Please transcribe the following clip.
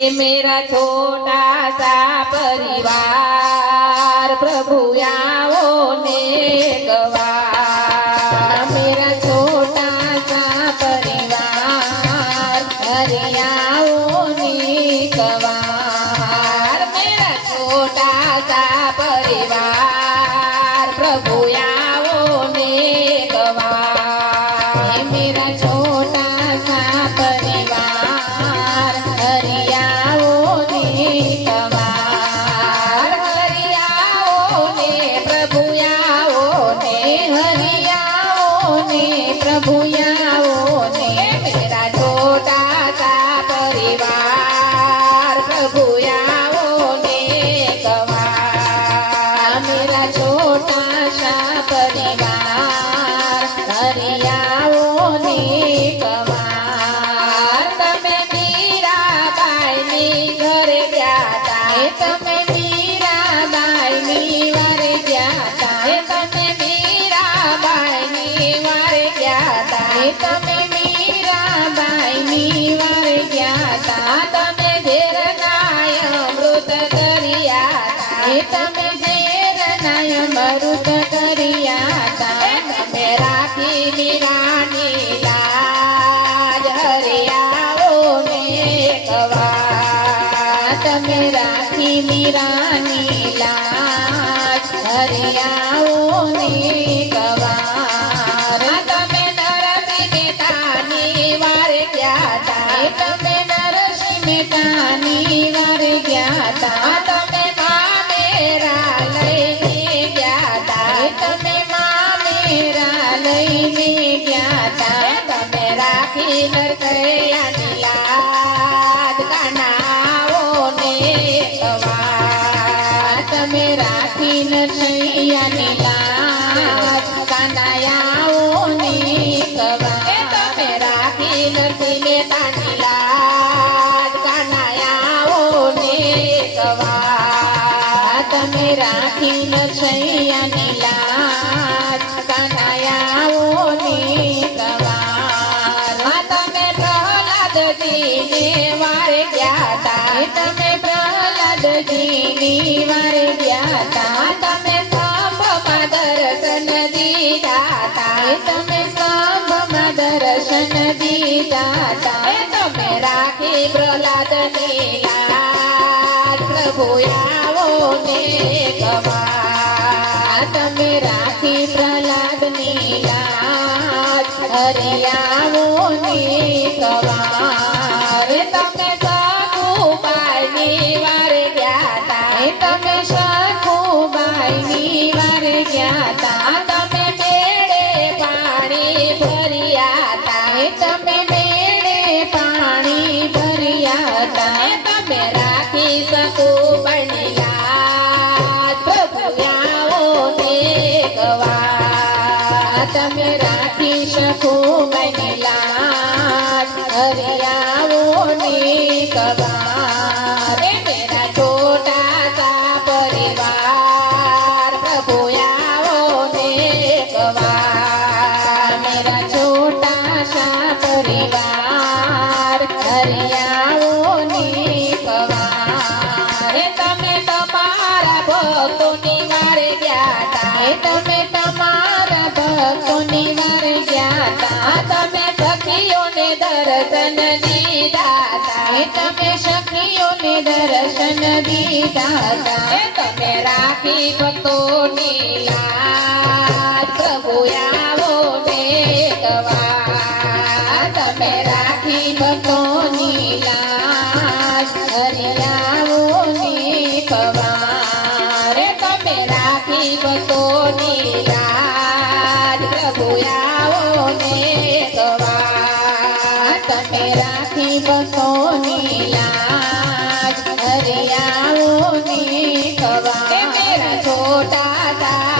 એ મેરા છોટા સા પરિવાર પ્રભુયા પ્રભુયાઓ ને મેરા છોટા સા પરિવાર પ્રભુયાઓ ને ગવા મેરા છોટા સા પરિવાર હરિયાઓ ને ગવા તમે મીરાબાઈની ઘરે ગયા તા. તમે મીરાબાઈની વરે ગયા તા એ તમે મીરાબાઈની વારે ગયા તા તમે ઝેરનાય અમૃત કર્યા તા એ તમે ઝેરનાય અમૃત કર્યા તા તમે રાખી મીરાની લાજ હરિયાઓ ને કવા તમે રાખી મીરાની લાજ હરિયાઓ ને કવાર તમે મામેરા લઈને ગયા તા. તમે રાખી નરકૈયાની લાજ કાનાઓ ને કવા તમે રાખી નરસૈયાની લાજ કાનાયાઓ ને કવા તમે રાખી મહેતાની લાજ કવા તમે રાખી નરસૈયાની લાજ કાનાયાઓ ને કવા તમે પ્રહલાદજીને વારે ગયા તા. તમે પ્રહલાદજીની વારે ગયા તા તમે સ્તંભમાં દર્શન દીધા તા. તમે સ્તંભમાં દર્શન દીધા તા. તમે રાખી પ્રહલાદની આવો ને કવા તમે રાખી પ્રહલાદની લાજ હરિયાવો ને કવાર તમે સખુબાઈની વારે ગયા તા તમે સખુબાઈની વારે ગયા તા રાખી શકો મને લાજ હરિયાવો ને કવા રે મેરા છોટા સા પરિવાર. પ્રભુ આવો ને કવા મેરા છોટા સા પરિવાર. હરિયાવો ને કવા રે તમે વારે ગયા તા. તમે ભક્તોની વારે ગયા તા તમે સખીઓને દર્શન દીધા તા એ તમે સખીઓને દર્શન દીધા તા એ તમે રાખી ભક્તોની લાજ પ્રભુ આવો ને ગવા તમે રાખી ભક્તોની લાજ હરિયાવો ને કવા રે તમે રાખી ભક્તોની લાજ પ્રભુ આવો ને કવા તમે રાખી ભક્તોની લાજ હરિયાવો ને કવા એ મેરા છોટા સા